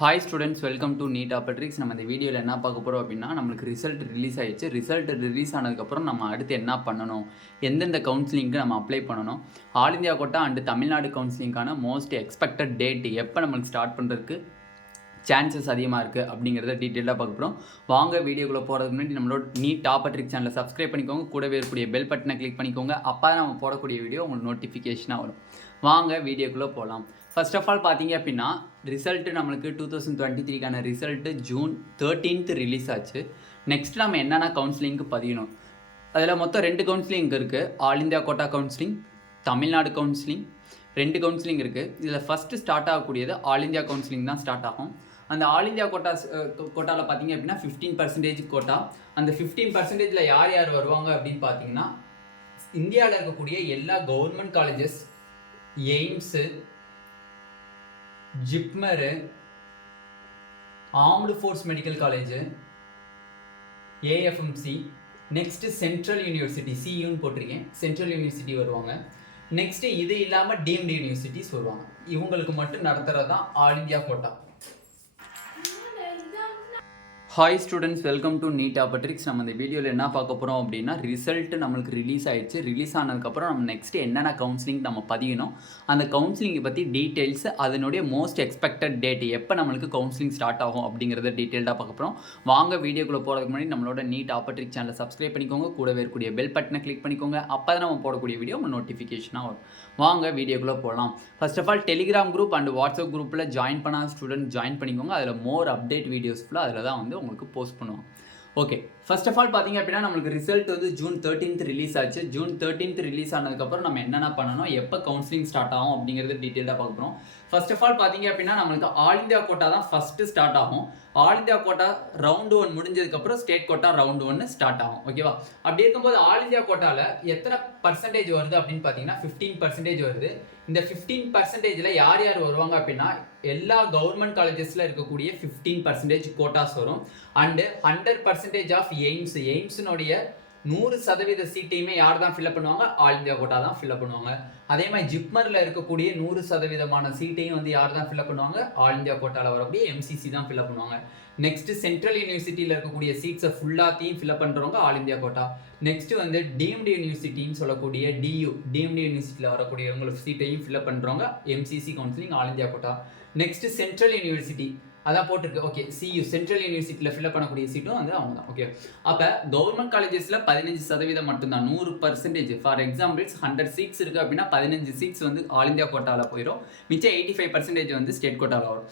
Hi students, welcome to NEET Aptrix. நம்ம இந்த வீடியோவில் என்ன பார்க்க போகிறோம் அப்படின்னா, நம்மளுக்கு ரிசல்ட் ரிலீஸ் ஆகிடுச்சு. ரிசல்ட் ரிலீஸ் ஆனதுக்கப்புறம் நம்ம அடுத்து என்ன பண்ணணும், எந்தெந்த கவுன்சிலிங்க்கு நம்ம அப்ளை பண்ணணும், all India quota and Tamil Nadu கவுன்சிலிங்கான மோஸ்ட் எக்ஸ்பெக்டட் டேட் எப்போ நம்மளுக்கு ஸ்டார்ட் பண்ணுறதுக்கு சான்சஸ் அதிகமாக இருக்குது அப்படிங்கிறத டீட்டெயிலாக பார்க்க போகிறோம். வாங்க வீடியோக்குள்ளே போகிறதுக்கு முன்னாடி நம்மளோட நீட் ஆப்பட்ரிக்ஸ் சேனலை சப்ஸ்கிரைப் பண்ணிக்கோங்க, கூடவே இருக்கக்கூடிய பெல் பட்டனை கிளிக் பண்ணிக்கோங்க. அப்போ தான் நம்ம போடக்கூடிய வீடியோ உங்களுக்கு நோட்டிஃபிகேஷனாக வரும். வாங்க வீடியோக்குள்ளே போகலாம். ஃபர்ஸ்ட் ஆஃப் ஆல் பார்த்தீங்க அப்படின்னா, ரிசல்ட்டு நம்மளுக்கு 2023க்கான ரிசல்ட்டு June 13th ரிலீஸ் ஆச்சு. நெக்ஸ்ட் நம்ம என்னென்ன கவுன்சிலிங்க்கு பதியணும், அதில் மொத்தம் 2 கவுன்சிலிங் இருக்குது. All India quota counselling, Tamil Nadu counselling, 2 counselling இருக்குது. இதில் ஃபஸ்ட்டு ஸ்டார்ட் ஆகக்கூடியது ஆல் இந்தியா கவுன்சிலிங் தான் ஸ்டார்ட் ஆகும். அந்த ஆல் இந்தியா கோட்டாவில் பார்த்தீங்க அப்படின்னா 15% கோட்டா. அந்த 15%ல் யார் யார் வருவாங்க அப்படின்னு பார்த்தீங்கன்னா, இந்தியாவில் இருக்கக்கூடிய எல்லா government colleges, AIIMS, JIPMER, armed force medical college, AFMC, next central university, சியூன்னு போட்டிருக்கேன், சென்ட்ரல் யூனிவர்சிட்டி வருவாங்க. நெக்ஸ்ட்டு இது இல்லாமல் டீம்டு யூனிவர்சிட்டிஸ் வருவாங்க. இவங்களுக்கு மட்டும் நடத்துகிறது தான் all India quota. Hi students, welcome to NEET Aptrix. நம்ம இந்த வீடியோவில் என்ன பார்க்க போகிறோம் அப்படின்னா, ரிசல்ட்டு நம்மளுக்கு ரிலீஸ் ஆகிடுச்சு. ரிலீஸ் ஆனதுக்கப்புறம் நம்ம நெக்ஸ்ட்டு என்னென்ன கவுன்சிலிங் நம்ம பதியணும், அந்த கவுன்சிலிங்கை பற்றி டீட்டெயில்ஸ், அதனுடைய மோஸ்ட் எக்ஸ்பெக்டட் டேட், எப்போ நம்மளுக்கு கவுன்சிலிங் ஸ்டார்ட் ஆகும் அப்படிங்கிறத டீட்டெயில்டாக பார்க்க போகிறோம். வாங்க வீடியோக்குள்ளே போகிறதுக்கு முன்னாடி நம்மளோட நீட் ஆப்பட்ரிக்ஸ் சேனலை சப்ஸ்கிரைப் பண்ணிக்கோங்க, கூடவே இருக்கக்கூடிய பெல் பட்டனை கிளிக் பண்ணிக்கோங்க. அப்போ தான் நம்ம போடக்கூடிய வீடியோ உங்களுக்கு நோட்டிஃபிகேஷனாக வரும். வாங்க வீடியோக்குள்ளே போகலாம். First of all Telegram group and WhatsApp குரூப்பில் ஜாயின் பண்ணாத ஸ்டூடெண்ட் ஜாயின் பண்ணிக்கோங்க. அதில் மோர் அப்டேட் வீடியோஸ் ஃபுல்லாக அதில் தான் வந்து உங்களுக்கு போஸ்ட் பண்ணுவோம். ஓகே, ஃபர்ஸ்ட் ஆஃப் ஆல் பார்த்தீங்க அப்படின்னா, நம்மளுக்கு ரிசல்ட் வந்து June 13th ரிலீஸ் ஆச்சு. June 13th ரிலீஸ் ஆனதுக்கப்புறம் நம்ம என்னென்ன பண்ணணும், எப்போ கவுன்சிலிங் ஸ்டார்ட் ஆகும் அப்படிங்கிறது டீட்டெயிலாக பார்க்க போகிறோம். ஃபர்ஸ்ட் ஆஃப் ஆல் பார்த்தீங்க அப்படின்னா, நம்மளுக்கு ஆல் இந்தியா கோட்டா தான் ஃபஸ்ட்டு ஸ்டார்ட் ஆகும். ஆல் இந்தியா கோட்டா ரவுண்டு 1 முடிஞ்சதுக்கப்புறம் ஸ்டேட் கோட்டா ரவுண்டு 1 ஸ்டார்ட் ஆகும். ஓகேவா? அப்படி இருக்கும்போது ஆல் இந்தியா கோட்டாவில் எத்தனை பர்சன்டேஜ் வருது அப்படின்னு பார்த்தீங்கன்னா 15% வருது. இந்த 15%ல் யார் யார் வருவாங்க அப்படின்னா, எல்லா கவர்மெண்ட் காலேஜஸில் இருக்கக்கூடிய 15% கோட்டாஸ் வரும். அண்டு 100% ஆஃப் எய்ம்ஸினுடைய 100% சீட்டையுமே யார் தான் ஃபில்அப் பண்ணுவாங்க, ஆல் இந்தியா கோட்டா தான் ஃபில்அப் பண்ணுவாங்க. அதே மாதிரி ஜிப்மரில் இருக்கக்கூடிய 100% சீட்டையும் வந்து யார் தான் ஃபில்அப் பண்ணுவாங்க, ஆல் இந்தியா கோட்டாவில் வரக்கூடிய எம்சிசி தான் ஃபில்அப் பண்ணுவாங்க. நெக்ஸ்ட் சென்ட்ரல் யூனிவர்சிட்டியில் இருக்கக்கூடிய சீட்ஸை ஃபுல்லாத்தையும் ஃபில்அப் பண்ணுறவங்க ஆல் இந்தியா கோட்டா. நெக்ஸ்ட் வந்து டீம்டு யூனிவர்சிட்டின்னு சொல்லக்கூடிய டீம்டு யூனிவர்சிட்டியில் வரக்கூடிய உங்களுக்கு சீட்டையும் ஃபில்அப் பண்ணுறவங்க MCC counselling all India quota. Next central university அதான் போட்டிருக்கு. ஓகே, சியூ சென்ட்ரல் யூனிவர்சிட்டியில் ஃபில்அப் பண்ணக்கூடிய சீட்டும் வந்து அவங்க தான். ஓகே, அப்போ கவர்மெண்ட் காலேஜஸில் 15% மட்டும்தான், 100%. ஃபார் எக்ஸாம்பிள்ஸ் 100 சீட்ஸ் இருக்குது அப்படின்னா 15 சீட்ஸ் வந்து ஆல் இந்தியா கோட்டாவில் போயிடும். மிச்சம் 85% வந்து ஸ்டேட் கோட்டாவில் வரும்.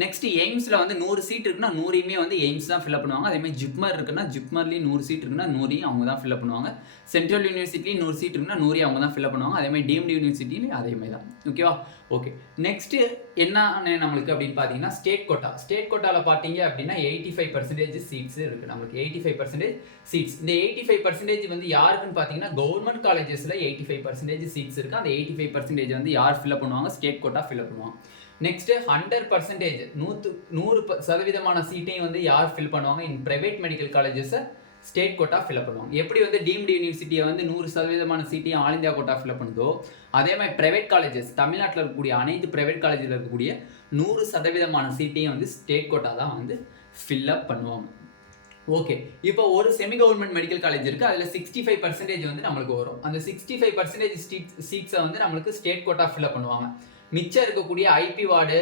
நெக்ஸ்ட் எய்ம்ஸில் வந்து 100 சீட் இருக்குன்னா 100யுமே வந்து எய்ம்ஸ் தான் ஃபில்அப் பண்ணுவாங்க. அதேமாதிரி ஜிப்மர் இருக்குன்னா ஜிப்மர்லேயும் 100 சீட் இருக்குன்னா 100யும் அவங்க தான் ஃபில்அப் பண்ணுவாங்க. சென்ட்ரல் யூனிவர்சிட்டிலையும் 100 சீட் இருக்குன்னா 100யும் அவங்க தான் ஃபில்அப் பண்ணுவாங்க. அதேமாதிரி டீம்டு யூனிவர்சிட்டிலையும் அதேமாதிரி தான். ஓகேவா? ஓகே, நெக்ஸ்ட்டு என்ன நம்மளுக்கு அப்படின்னு பார்த்தீங்கன்னா, ஸ்டேட் கோட்டா. ஸ்டேட் கோட்டாவில் பார்த்தீங்க அப்படின்னா 85% சீட்ஸ் இருக்குது. நம்மளுக்கு 85% சீட்ஸ். இந்த 85% வந்து யாருக்குன்னு பார்த்தீங்கன்னா, கவர்மெண்ட் காலேஜஸில் 85% சீட்ஸ் இருக்குது. அந்த 85% வந்து யார் ஃபில்அப் பண்ணுவாங்க, ஸ்டேட் கோட்டா ஃபில்அப் பண்ணுவாங்க. நெக்ஸ்ட் 100% 100% சீட்டையும் வந்து யார் ஃபில் பண்ணுவாங்க, இன் பிரைவேட் மெடிக்கல் காலேஜஸை ஸ்டேட் கோட்டா ஃபில்அப் பண்ணுவாங்க. எப்படி வந்து டீம்டு யூனிவர்சிட்டியை வந்து 100% சீட்டையும் ஆல் இந்தியா கோட்டா ஃபில்அப் பண்ணுதோ, அதே மாதிரி பிரைவேட் காலேஜஸ், தமிழ்நாட்டில் இருக்கக்கூடிய அனைத்து பிரைவேட் காலேஜில் இருக்கக்கூடிய 100% சீட்டையும் வந்து ஸ்டேட் கோட்டா தான் வந்து ஃபில்அப் பண்ணுவாங்க. ஓகே, இப்போ ஒரு செமி கவர்மெண்ட் மெடிக்கல் காலேஜ் இருக்குது, அதில் 65% வந்து நம்மளுக்கு வரும். அந்த 65% சீட்ஸை வந்து நம்மளுக்கு ஸ்டேட் கோட்டா ஃபில்அப் பண்ணுவாங்க. மிச்சம் இருக்கக்கூடிய ஐபி வார்டு,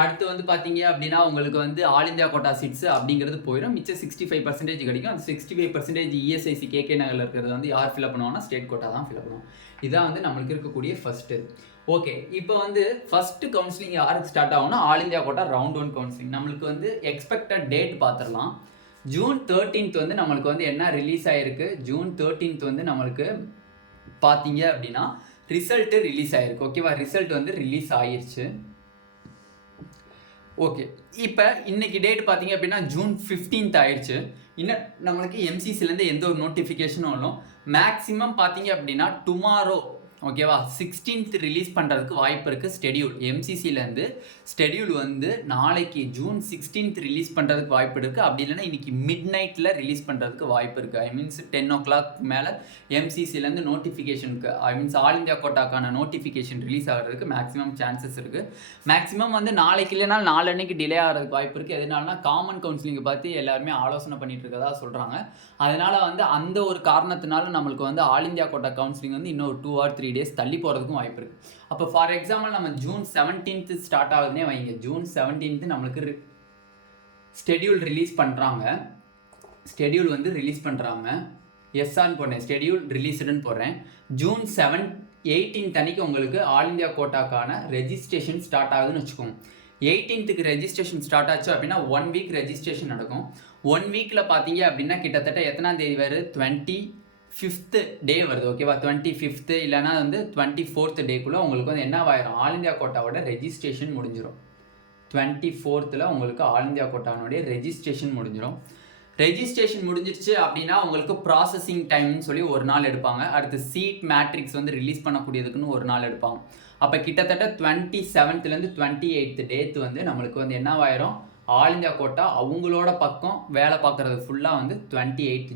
அடுத்து வந்து பார்த்தீங்க அப்படின்னா உங்களுக்கு வந்து ஆல் இந்தியா கோட்டா சீட்ஸ் அப்படிங்கிறது போயிடும். மிச்சம் 65% கிடைக்கும். அந்த 65% இஎஸ்ஐசி கேகே நகரில் இருக்கிறது வந்து யார் ஃபில்அப் பண்ணுவாங்கன்னா ஸ்டேட் கோட்டா தான் ஃபில்அப் பண்ணுவாங்க. இதான் வந்து நம்மளுக்கு இருக்கக்கூடிய ஃபஸ்ட்டு. ஓகே, இப்போ வந்து ஃபஸ்ட்டு கவுன்சிலிங் யாருக்கு ஸ்டார்ட் ஆகும்னா, all India quota round 1 counselling. நம்மளுக்கு வந்து எக்ஸ்பெக்டட் டேட் பார்த்துடலாம். June 13th வந்து நம்மளுக்கு வந்து என்ன ரிலீஸ் ஆகிருக்கு, June 13th வந்து நம்மளுக்கு பார்த்தீங்க அப்படின்னா ரிசல்ட்டு ரிலீஸ் ஆகிருக்கு. ஓகேவா? ரிசல்ட் வந்து ரிலீஸ் ஆகிருச்சு. ஓகே, இப்போ இன்னைக்கு டேட் பார்த்தீங்க அப்படின்னா June 15th ஆயிடுச்சு. இன்னும் நம்மளுக்கு எம்சிசிலேருந்து எந்த ஒரு நோட்டிஃபிகேஷனும் இல்லை. மேக்ஸிமம் பார்த்தீங்க அப்படின்னா டுமாரோ, ஓகேவா 16th ரிலீஸ் பண்ணுறதுக்கு வாய்ப்பு இருக்குது ஸ்கெடியூல் எம்சிசிலேருந்து ஸ்கெடியூல் வந்து நாளைக்கு ஜூன் 16th ரிலீஸ் பண்ணுறதுக்கு வாய்ப்பு இருக்குது. அப்படி இல்லைன்னா இன்றைக்கி மிட் நைட்டில் ரிலீஸ் பண்ணுறதுக்கு வாய்ப்பு இருக்குது. ஐ மீன்ஸ் 10 o'clock மேலே எம்சிசிலேருந்து நோட்டிஃபிகேஷனுக்கு ஐ மீன்ஸ் ஆல் இந்தியா கோட்டாக்கான நோட்டிஃபிகேஷன் ரிலீஸ் ஆகிறதுக்கு மேக்ஸிமம் சான்சஸ் இருக்குது. மேக்ஸிமம் வந்து நாளைக்கு இல்லைனா நாளன்னைக்கு டிலே ஆகிறதுக்கு வாய்ப்பு இருக்குது. எதனாலனா காமன் கவுன்சிலிங்கை பற்றி எல்லாருமே ஆலோசனை பண்ணிட்டு இருக்கதா சொல்கிறாங்க. அதனால் வந்து அந்த ஒரு காரணத்தினால நம்மளுக்கு வந்து ஆல் இந்தியா கோட்டா கவுன்சிலிங் வந்து இன்னும் 2 or 3 days தள்ளி போகிறதுக்கும் வாய்ப்பு இருக்குது. அப்போ ஃபார் எக்ஸாம்பிள் நம்ம ஜூன் 17th ஸ்டார்ட் ஆகுதுன்னே வைங்க. ஜூன் 17th நம்மளுக்கு ஸ்கெடியூல் ரிலீஸ் பண்ணுறாங்க. ஸ்கெடியூல் வந்து ரிலீஸ் பண்ணுறாங்க. எஸ்ஆன்னு போடுறேன், ஸ்கெடியூல் ரிலீஸ்டுன்னு போடுறேன். ஜூன் 18th அன்றைக்கி உங்களுக்கு ஆல் இந்தியா கோட்டாக்கான ரெஜிஸ்ட்ரேஷன் ஸ்டார்ட் ஆகுதுன்னு வச்சுக்கோங்க. 18th ரெஜிஸ்ட்ரேஷன் ஸ்டார்ட் ஆச்சு அப்படின்னா 1 week ரெஜிஸ்ட்ரேஷன் நடக்கும். 1 weekல பார்த்தீங்க அப்படின்னா கிட்டத்தட்ட எத்தனாம் தேதி வருது 25th டே வருது. ஓகேவா 25th இல்லைனா வந்து 24th டேக்குள்ளே உங்களுக்கு வந்து என்ன ஆயிரும் ஆல் இந்தியா கோட்டாவோட ரெஜிஸ்ட்ரேஷன் முடிஞ்சிடும். 24th உங்களுக்கு ஆல் இந்தியா கோட்டானுடைய ரெஜிஸ்ட்ரேஷன் முடிஞ்சிடும். ரெஜிஸ்ட்ரேஷன் முடிஞ்சிருச்சு அப்படின்னா உங்களுக்கு ப்ராசஸிங் டைம்னு சொல்லி ஒரு நாள் எடுப்பாங்க. அடுத்து சீட் மேட்ரிக்ஸ் வந்து ரிலீஸ் பண்ணக்கூடியதுக்குன்னு ஒரு நாள் எடுப்பாங்க. அப்போ கிட்டத்தட்ட 27th 28th டேட் வந்து நம்மளுக்கு வந்து என்ன ஆயிரும் ஆல் இந்தியா கோட்டா அவங்களோட பக்கம் வேலை பார்க்குறது ஃபுல்லாக வந்து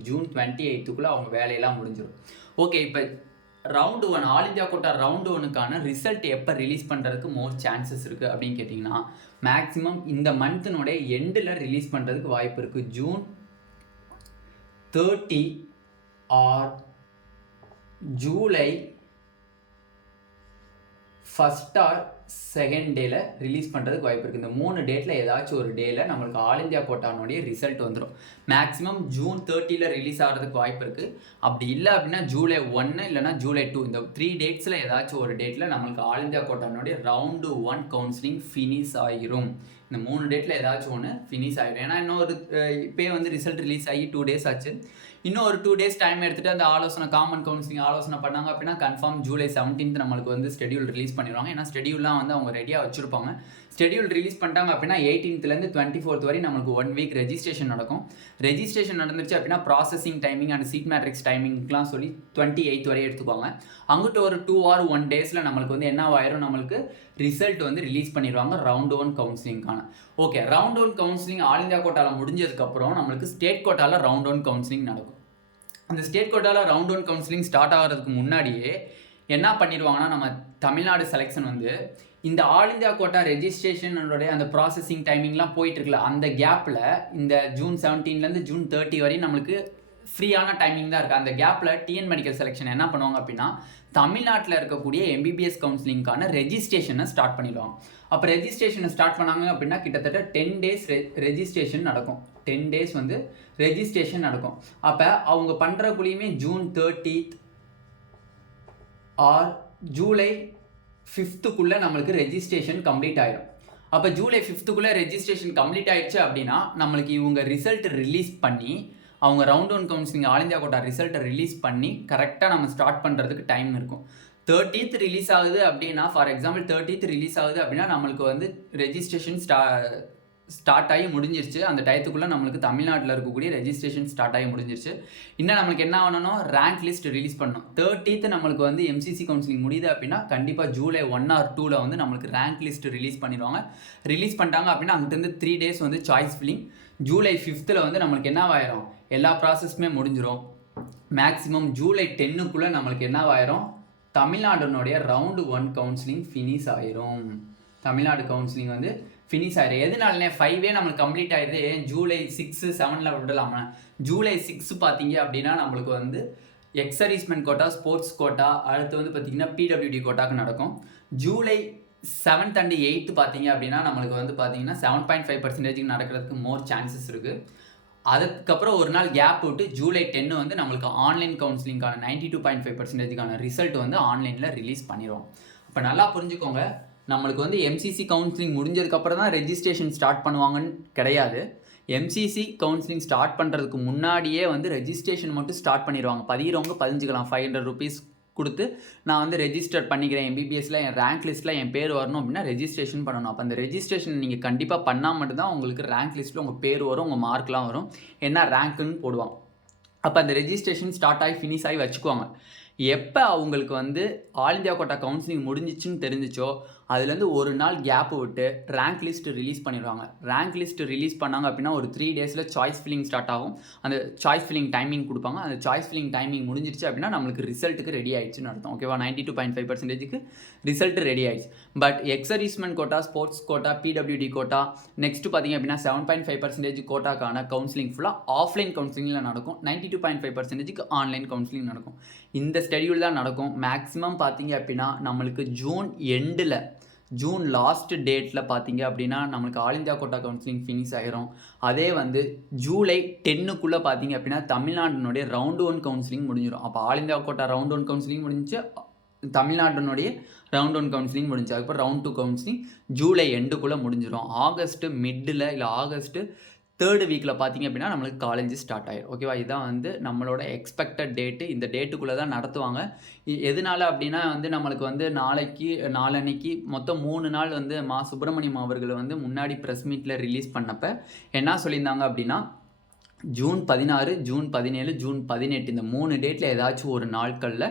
ஜூன் 28th அவங்க வேலையெல்லாம் முடிஞ்சிடும். ஓகே, இப்போ round 1 all India quota round 1க்கான ரிசல்ட் எப்போ ரிலீஸ் பண்ணுறதுக்கு மோர் சான்சஸ் இருக்குது அப்படின்னு கேட்டிங்கன்னா மேக்ஸிமம் இந்த மந்த்தினுடைய எண்டில் ரிலீஸ் பண்ணுறதுக்கு வாய்ப்பு இருக்குது. June 30 R July 1st or 2nd டேல ரிலீஸ் பண்ணுறதுக்கு வாய்ப்பு இருக்குது. இந்த 3 டேட்டில் ஏதாச்சும் ஒரு டேயில் நம்மளுக்கு ஆல் இந்தியா கோட்டானுடைய ரிசல்ட் வந்துடும். மேக்ஸிமம் ஜூன் 30th ரிலீஸ் ஆகிறதுக்கு வாய்ப்பு இருக்குது. அப்படி இல்லை அப்படின்னா ஜூலை 1 இல்லைனா ஜூலை 2 இந்த 3 டேட்ஸில் ஏதாச்சும் ஒரு டேட்டில் நம்மளுக்கு ஆல் இந்தியா கோட்டானுடைய ரவுண்டு 1 கவுன்சிலிங் ஃபினிஷ் ஆகிரும். இந்த 3 டேட்டில் ஏதாச்சும் ஒன்று ஃபினிஷ் ஆகிடும். ஏன்னா இன்னொரு இப்போ வந்து ரிசல்ட் ரிலீஸ் ஆகி 2 days ஆச்சு. இன்னும் ஒரு 2 days டைம் எடுத்துகிட்டு அந்த ஆலோசனை காமன் கவுன்சிலிங் ஆலோசனை பண்ணாங்க அப்படின்னா கன்ஃபார்ம் ஜூலை 17th நம்மளுக்கு வந்து ஸ்கெடியூல் ரிலீஸ் பண்ணிடுவாங்க. ஏன்னா ஸ்கெடியூல்லாம் வந்து அவங்க ரெடியாக வச்சுருப்பாங்க. ஸ்கெடியூல் ரிலீஸ் பண்ணிட்டாங்க அப்படின்னா 18th 24th வரை நம்மளுக்கு 1 week ரெஜிஸ்ட்ரேஷன் நடக்கும். ரெஜிஸ்ட்ரேஷன் நடந்துருச்சு அப்படின்னா processing timing and seat matrix டைமிங்லாம் சொல்லி 28th வரை எடுத்துக்குவாங்க. அங்கிட்ட ஒரு 2 or 1 days நம்மளுக்கு வந்து என்ன ஆயிரும் நம்மளுக்கு ரிசல்ட் வந்து ரிலீஸ் பண்ணிடுவாங்க ரவுண்ட் 1 கவுன்சிலிங்கான. Okay, round 1 counselling all India கோட்டாவில் முடிஞ்சதுக்கப்புறம் நம்மளுக்கு ஸ்டேட் கோட்டாவில் ரவுண்ட் 1 கவுன்சிலிங் நடக்கும். அந்த ஸ்டேட் கோட்டாவில் ரவுண்ட் 1 கவுன்சிலிங் ஸ்டார்ட் ஆகிறதுக்கு முன்னாடியே என்ன பண்ணிடுவாங்கன்னா நம்ம தமிழ்நாடு செலெக்ஷன் வந்து இந்த ஆல் இந்தியா கோட்டா ரெஜிஸ்ட்ரேஷனுடைய அந்த ப்ராசஸிங் டைமிங்லாம் போயிட்டு இருக்குல்ல அந்த கேப்பில் இந்த ஜூன் 17th ஜூன் 30 வரையும் நம்மளுக்கு ஃப்ரீயான டைமிங் தான் இருக்குது. அந்த கேப்பில் டிஎன் மெடிக்கல் செலெக்ஷன் என்ன பண்ணுவாங்க அப்படின்னா தமிழ்நாட்டில் இருக்கக்கூடிய எம்பிபிஎஸ் கவுன்சிலிங்கான ரெஜிஸ்ட்ரேஷனை ஸ்டார்ட் பண்ணிடுவாங்க. அப்போ ரெஜிஸ்ட்ரேஷனை ஸ்டார்ட் பண்ணாங்க அப்படின்னா கிட்டத்தட்ட 10 days ரெஜிஸ்ட்ரேஷன் நடக்கும். 10 days வந்து ரெஜிஸ்ட்ரேஷன் நடக்கும். அப்போ அவங்க பண்ணுறக்குள்ளேயுமே June 30th R July 5th நம்மளுக்கு ரெஜிஸ்ட்ரேஷன் கம்ப்ளீட் ஆகிடும். அப்போ ஜூலை 5th ரெஜிஸ்ட்ரேஷன் கம்ப்ளீட் ஆகிடுச்சு அப்படின்னா நம்மளுக்கு இவங்க ரிசல்ட் ரிலீஸ் பண்ணி அவங்க round 1 counselling all India quota ரிசல்ட்டை ரிலீஸ் பண்ணி கரெக்டாக நம்ம ஸ்டார்ட் பண்ணுறதுக்கு டைம் இருக்கும். 30th ரிலீஸ் ஆகுது அப்படின்னா ஃபார் எக்ஸாம்பிள் 30th ரிலீஸ் ஆகுது அப்படின்னா நம்மளுக்கு வந்து ரெஜிஸ்ட்ரேஷன் ஸ்டார்ட் ஆகி முடிஞ்சிருச்சு. அந்த டயத்துக்குள்ளே நம்மளுக்கு தமிழ்நாட்டில் இருக்கக்கூடிய ரெஜிஸ்ட்ரேஷன் ஸ்டார்ட் ஆகி முடிஞ்சிருச்சு. இன்னும் நம்மளுக்கு என்ன பண்ணணும் ரேங்க் லிஸ்ட் ரிலீஸ் பண்ணணும். 30th நம்மளுக்கு வந்து எம்சிசி கவுன்சிலிங் முடியுது அப்படின்னா கண்டிப்பாக ஜூலை 1 or 2 வந்து நம்மளுக்கு ரேங்க் லிஸ்ட் ரிலீஸ் பண்ணிடுவாங்க. ரிலீஸ் பண்ணிட்டாங்க அப்படின்னா அங்கிட்டிருந்து 3 days வந்து சாய்ஸ் ஃபில்லிங். ஜூலை 5th வந்து நம்மளுக்கு என்ன ஆயிரும் எல்லா ப்ராசஸுமே முடிஞ்சிடும். மேக்ஸிமம் ஜூலை 10 நம்மளுக்கு என்ன ஆயிரும் தமிழ்நாடுனுடைய ரவுண்டு 1 கவுன்சிலிங் ஃபினிஷ் ஆயிரும். தமிழ்நாடு கவுன்சிலிங் வந்து ஃபினிஷ் ஆயிரும். எதுனாலே 5 நம்மளுக்கு கம்ப்ளீட் ஆயிடுது. ஜூலை 6 7 விடலாமா? ஜூலை 6 பார்த்தீங்க அப்படின்னா நம்மளுக்கு வந்து எக்ஸர்வீஸ்மெண்ட் கோட்டா, ஸ்போர்ட்ஸ் கோட்டா, அடுத்து வந்து பார்த்திங்கன்னா பிடபிள்யூடி கோட்டாக்கு நடக்கும். ஜூலை 7th and 8th பார்த்தீங்க அப்படின்னா நம்மளுக்கு வந்து பார்த்தீங்கன்னா 7.5% நடக்கிறதுக்கு மோர் சான்சஸ் இருக்குது. அதுக்கப்புறம் ஒரு நாள் கேப் விட்டு ஜூலை 10 வந்து நம்மளுக்கு ஆன்லைன் கவுன்சிலிங்கான 92.5% ரிசல்ட் வந்து ஆன்லைனில் ரிலீஸ் பண்ணிடுவோம். இப்போ நல்லா புரிஞ்சுக்கோங்க, நம்மளுக்கு வந்து எம்சிசி கவுன்சிலிங் முடிஞ்சதுக்கப்புறம் தான் ரெஜிஸ்ட்ரேஷன் ஸ்டார்ட் பண்ணுவாங்கன்னு கிடையாது. எம்சிசி கவுன்சிலிங் ஸ்டார்ட் பண்ணுறதுக்கு முன்னாடியே வந்து ரெஜிஸ்ட்ரேஷன் மட்டும் ஸ்டார்ட் பண்ணிடுவாங்க. பதிகிறவங்க பதிஞ்சுக்கலாம். 500 rupees கொடுத்து நான் வந்து ரெஜிஸ்டர் பண்ணிக்கிறேன், எம்பிபிஎஸ்ல என் ரேங்க் லிஸ்ட்டில் என் பேர் வரணும் அப்படின்னா ரெஜிஸ்ட்ரேஷன் பண்ணணும். அப்போ அந்த ரெஜிஸ்ட்ரேஷன் நீங்கள் கண்டிப்பாக பண்ணால் மட்டும்தான் உங்களுக்கு ரேங்க் லிஸ்ட்டில் உங்கள் பேர் வரும், உங்கள் மார்க்லாம் வரும், என்ன ரேங்க்குன்னு போடுவாங்க. அப்போ அந்த ரெஜிஸ்ட்ரேஷன் ஸ்டார்ட் ஆகி ஃபினிஷ் ஆகி வச்சுக்குவாங்க. எப்போ அவங்களுக்கு வந்து ஆல் இந்தியா கோட்டா கவுன்சிலிங் முடிஞ்சிச்சுன்னு தெரிஞ்சிச்சோ அதுலேருந்து ஒரு நாள் கேப் விட்டு ரேங்க் லிஸ்ட் ரிலீஸ் பண்ணிடுவாங்க. ரேங்க் லிஸ்ட் ரிலீஸ் பண்ணாங்க அப்படின்னா ஒரு 3 டேஸில் சாய்ஸ் ஃபில்லிங் ஸ்டார்ட் ஆகும். அந்த சாய்ஸ் ஃபில்லிங் டைமிங் கொடுப்பாங்க. அந்த சாய்ஸ் ஃபில்லிங் டைமிங் முடிஞ்சிருச்சு அப்படின்னா நம்மளுக்கு ரிசல்ட்டுக்கு ரெடி ஆயிடுச்சுன்னு அர்த்தம். ஓகேவா? 92.5% ரிசல்ட் ரெடி ஆயிடுச்சு. But ex servicemen quota, sports quota, PWD quota, next பார்த்தீங்க அப்படின்னா 7.5% கோட்டாக்கான கவுன்சிலிங் ஃபுல்லாக ஆஃப்லைன் கவுன்சிலிங்கில் நடக்கும். 92.5%க்கு ஆன்லைன் கவுன்சிலிங் நடக்கும். இந்த ஸ்கெடியூல் தான் நடக்கும். மேக்ஸிமம் பார்த்தீங்க அப்படின்னா நம்மளுக்கு ஜூன் லாஸ்ட் டேட்டில் பார்த்தீங்க அப்படின்னா நம்மளுக்கு all India quota counselling finish ஆகிரும். அதே வந்து ஜூலை 10க்குள்ளே பார்த்தீங்க அப்படின்னா தமிழ்நாட்டினுடைய ரவுண்ட் 1 கவுன்சிலிங் முடிஞ்சிடும். அப்போ all India quota round 1 counselling முடிஞ்சு, தமிழ்நாட்டினுடைய ரவுண்ட் 1 கவுன்சிலிங் முடிஞ்சு, அதுக்கப்புறம் ரவுண்ட் 2 கவுன்சிலிங் ஜூலை எண்டுக்குள்ளே முடிஞ்சிடும். ஆகஸ்ட் மிட்டில் இல்லை ஆகஸ்ட்டு 3rd வீக்கில் பார்த்தீங்க அப்படின்னா நம்மளுக்கு காலேஜ் ஸ்டார்ட் ஆகிடும். ஓகேவா? இதுதான் வந்து நம்மளோட எக்ஸ்பெக்டட் டேட்டு. இந்த டேட்டுக்குள்ளே தான் நடத்துவாங்க. எதனால அப்படின்னா வந்து நம்மளுக்கு வந்து நாளன்னைக்கு மொத்தம் 3 நாள் வந்து சுப்பிரமணியம் அவர்கள் வந்து முன்னாடி ப்ரெஸ் மீட்டில் ரிலீஸ் பண்ணப்போ என்ன சொல்லியிருந்தாங்க அப்படின்னா ஜூன் 16, ஜூன் 17, ஜூன் 18 இந்த 3 டேட்டில் ஏதாச்சும் ஒரு நாட்களில்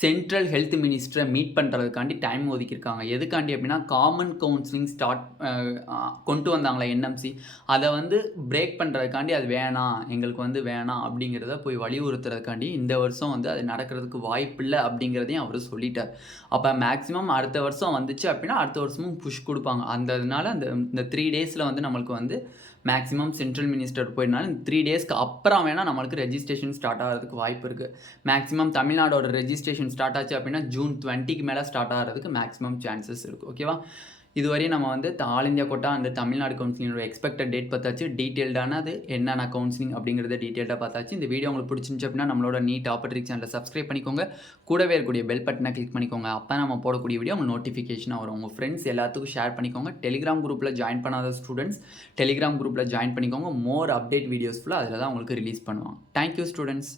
சென்ட்ரல் ஹெல்த் மினிஸ்டரை மீட் பண்ணுறதுக்காண்டி டைம் ஒதுக்கியிருக்காங்க. எதுக்காண்டி அப்படின்னா காமன் கவுன்சிலிங் கொண்டு வந்தாங்களே என்எம்சி, அதை வந்து பிரேக் பண்ணுறதுக்காண்டி அது எங்களுக்கு வந்து வேணாம் அப்படிங்கிறத போய் வலியுறுத்துறதுக்காண்டி இந்த வருஷம் வந்து அது நடக்கிறதுக்கு வாய்ப்பில்லை அப்படிங்கிறதையும் அவர் சொல்லிட்டார். அப்போ மேக்ஸிமம் அடுத்த வருஷம் வந்துச்சு அப்படின்னா அடுத்த வருஷமும் புஷ் கொடுப்பாங்க. அதனால இந்த 3 டேஸில் வந்து நம்மளுக்கு வந்து மேக்ஸிமம் சென்ட்ரல் மினிஸ்டர் போயிருந்தாலும் 3 டேஸ்க்கு அப்புறம் வேணால் நம்மளுக்கு ரெஜிஸ்ட்ரேஷன் ஸ்டார்ட் ஆகிறதுக்கு வாய்ப்பு இருக்குது. மேக்ஸிமம் தமிழ்நாடோட ரெஜிஸ்ட்ரேஷன் ஸ்டார்ட் ஆச்சு அப்படின்னா ஜூன் 20க்கு மேலே ஸ்டார்ட் ஆகிறதுக்கு மேக்ஸிமம் சான்சஸ் இருக்குது. ஓகேவா? இதுவரையும் நம்ம வந்து ஆல் இந்தியா கோட்டா அந்த தமிழ்நாடு கவுன்சிலிங்கோட எக்ஸ்பெக்டட் டேட் பார்த்தாச்சு. டீட்டெயில்டானது என்னென்ன கவுன்சிலிங் அப்படிங்கிறத டீட்டெயில்டாக பார்த்தாச்சு. இந்த வீடியோ உங்களுக்கு பிடிச்சிருந்துச்சு அப்படின்னா நம்மளோட நீட் ஆப்பர்ட்ரிக் சேனலை சப்ஸ்கிரைப் பண்ணிக்கோங்க. கூடவே இருக்கக்கூடிய பெல் பட்டனை கிளிக் பண்ணிக்கோங்க. அப்போ நம்ம போடக்கூடிய வீடியோ உங்களுக்கு நோட்டிஃபிகேஷனாக வரும். உங்கள் ஃப்ரெண்ட்ஸ் எல்லாத்துக்கும் ஷேர் பண்ணிக்கோங்க. டெலிகிராம் குரூப்பில் ஜாயின் பண்ணாத ஸ்டூடெண்ட்ஸ் டெலிகிராம் குரூப்பில் ஜாயின் பண்ணிக்கோங்க. மோர் அப்டேட் வீடியோஸ் ஃபுல்லாக அதில் தான் உங்களுக்கு ரிலீஸ் பண்ணுவாங்க. Thank you students.